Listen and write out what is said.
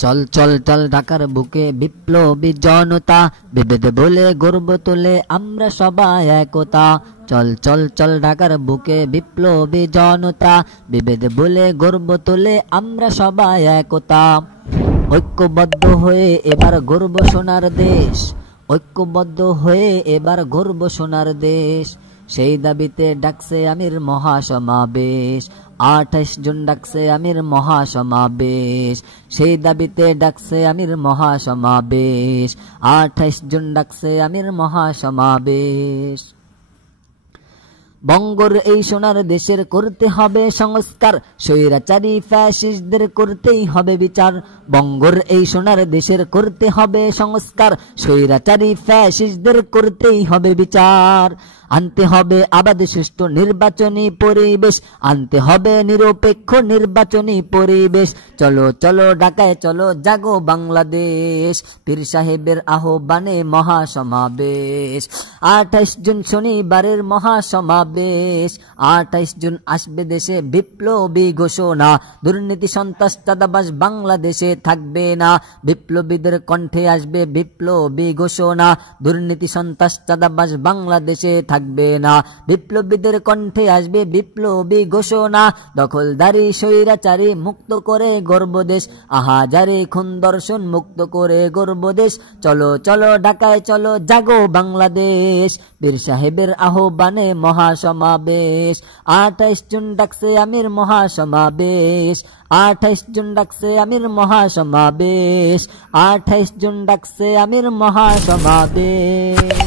চল চল চল ঢাকার বুকে বিপ্লবী জনতা, বিভেদ বলে গর্ব তোলে আমরা সবাই একতা। চল চল চল ঢাকার বুকে বিপ্লবী জনতা, বিভেদ বলে গর্ব তোলে আমরা সবাই একতা। ঐক্যবদ্ধ হয়ে এবার গর্ব সোনার দেশ, ঐক্যবদ্ধ হয়ে এবার গর্ব সোনার দেশ। সেই দাবিতে ডাকছে আমির মহাসমাবেশ, 28 জুন ডাকছে আমির মহাসমাবেশ। সেই দাবিতে ডাকছে আমির মহাসমাবেশ, 28 জুন ডাকছে আমির মহাসমাবেশ। বঙ্গর এই সোনার দেশের করতে হবে সংস্কার, স্বৈরাচারী ফ্যাসিস্টদের করতেই হবে বিচার। বঙ্গর এই সোনার দেশের করতে হবে সংস্কার, স্বৈরাচারী ফ্যাসিস্টদের করতেই হবে বিচার। আনতে হবে আবাদ সুষ্ঠু নির্বাচনী পরিবেশ, আনতে হবে নিরপেক্ষ নির্বাচনী পরিবেশ। চলো চলো ঢাকায় চলো জাগো বাংলাদেশ, পীর সাহেবের আহ্বানে মহাসমাবেশ। 28 জুন শনিবারের মহাসমাবেশ, 28 জুন আসবে দেশে বিপ্লবী ঘোষণা। দুর্নীতি সন্ত্রাস চাঁদাবাজ বাংলাদেশে থাকবে না, বিপ্লবীদের কণ্ঠে আসবে বিপ্লবী ঘোষণা। দুর্নীতি সন্ত্রাস চাঁদাবাজ বাংলাদেশে থাকবে না, বিপ্লবীদের কণ্ঠে আসবে বিপ্লবী ঘোষণা। দখলদারি স্বৈরাচারী মুক্ত করে গর্ব দেশ, আহাজারি খুন দর্শন মুক্ত করে গর্ব দেশ। চলো চলো ঢাকায় চলো জাগো বাংলাদেশ, পীর সাহেবের আহ্বানে মহাসমাবেশ। 28 জুন ডাকছে আমির মহাসমাবেশ, 28 জুন ডাকছে আমির মহাসমাবেশ, 28 জুন ডাকছে আমির মহাসমাবেশ।